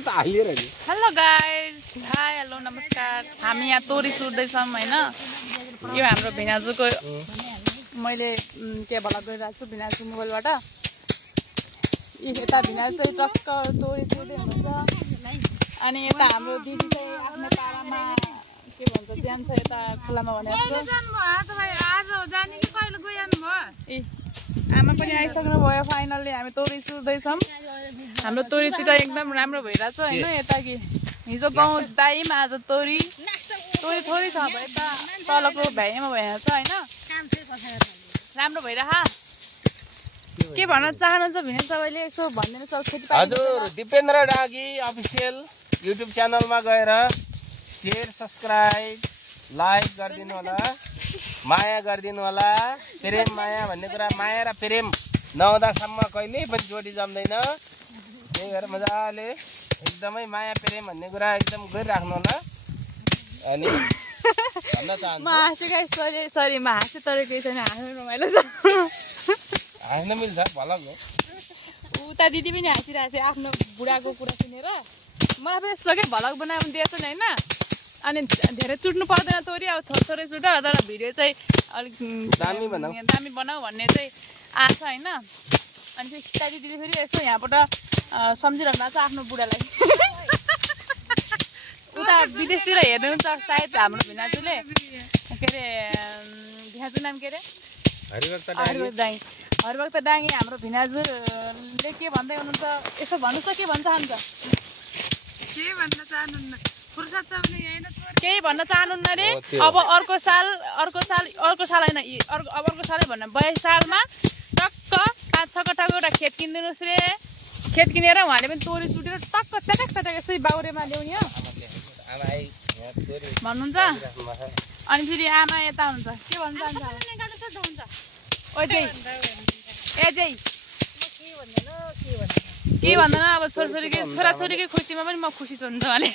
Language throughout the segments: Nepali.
हेलो गाइस, हाई हेलो नमस्कार। हामी यहाँ तोरी सुट्दैछौँ हैन। यो हाम्रो भिनाजुको मैले के भला गरिरहेको छु भिनाजु मोबाइलबाट। यता भिनाजु चाहिँ टक्क तोरी सुट्दै हुनुहुन्छ। अनि यता हाम्रो दिदी चाहिँ आफ्नो पारामा के भन्छ जान्छ यता खोलामा भनेको आमा पनि आइसक्नु भयो। फाइनल्ली हामी तोरी सुट्दैछौँ। हाम्रो तोरी छिटो एकदम राम्रो भइरहेछ हैन। यता कि हिजो गाउँ दाइमा आज तोरी थोरै छ भए त तलको भ्याइमा भइरहेछ हैन। राम्रो भइरह। के भन्न चाहनुहुन्छ भने सबैले यसो भनिदिनु सक्छ। हजुर, दिपेन्द्र डागी अफिसियल युट्युब च्यानलमा गएर शेयर सब्स्क्राइब लाइक गरिदिनु होला, माया गरिदिनु होला। प्रेम माया भन्ने कुरा, माया र प्रेम नहुँदासम्म कहिले पनि जोडी जम्दैन। त्यही भएर मजाले एकदमै माया प्रेम भन्ने कुरा एकदम गरिराख्नु होला। अनि भन्न चाहन्छु सरी म हाँसे तर केही छैन, हाँस्नु रमाइलो छ। हाँस्न मिल्छ भलक हो। उता दिदी पनि हाँसिरहेको छ आफ्नो बुढाको कुरा सुनेर। मलाई पनि यस्तो के भलक बनाउनु दिएछ नि होइन। अनि धेरै चुट्नु पर्दैन तोरी, अब थोरै चुट तर भिडियो चाहिँ अलिक दामी बनाऊ भन्ने चाहिँ आछ होइन। अनि फेरि सीता दिदीले फेरि यसो यहाँबाट सम्झिरहनु भएको छ आफ्नो बुढालाई। उता विदेशतिर हेर्नुहुन्छ सायद हाम्रो भिनाजुले। के अरे भिनाजु नाम के अरे हरिभक्त डाङ्गे हाम्रो भिनाजुले के भन्दै हुनुहुन्छ यसो भन्नुहोस् त। के भन्न केही भन्न चाहनुहुन्न रे। अब अर्को साल होइन अर्को सालै भन्न 82 सालमा टक्क 5-6 कट्ठाको एउटा खेत किनिदिनुहोस् रे। खेत किनेर उहाँले पनि तोरी सुटेर टक्क चटक यसै बाउरेमा ल्याउने हो भन्नुहुन्छ। अनि फेरि आमा यता हुन्छ के भन्छ के भन्दैन। अब छोराछोरीकै खुसीमा पनि म खुसी छु हुन्छ भने।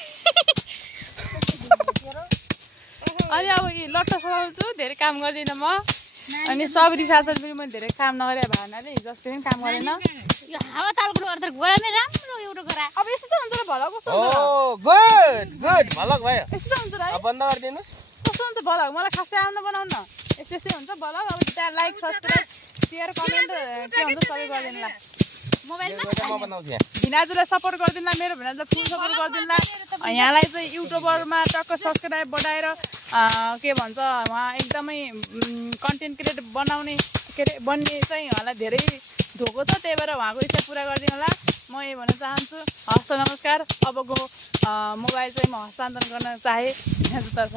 अनि अब लट्टा सघाउँछु, धेरै काम गर्दिनँ म। अनि सब रिसासन पनि मैले धेरै काम नगरे भावनाले हिजो अस्ति पनि काम गरेन। अब यस्तो त हुन्छ र भलक कस्तो गुड भलक भयो। यस्तो हुन्छ र बन्द गरिदिनुहोस्। कस्तो हुन्छ भलक मलाई खासै आउन बनाउन यस्तै हुन्छ भलक। अब त्यहाँ लाइक सब्सक्राइब सेयर कमेन्ट के हुन्छ सबै गरिदिनु ला। भिनाजुलाई सपोर्ट गरिदिनु, मेरो भिनाजुलाई फुल सपोर्ट गरिदिनु। यहाँलाई चाहिँ युट्युबरमा टक्क सब्सक्राइब बढाएर के भन्छ उहाँ एकदमै कन्टेन्ट क्रिएट बन्ने चाहिँ उहाँलाई धेरै धोको छ। त्यही भएर उहाँको इच्छा पुरा गरिदिनु होला। म यही भन्न चाहन्छु। हस्त नमस्कार। अबको मोबाइल चाहिँ म हस्तान्तरण गर्न चाहे भिनाजुतर्फ।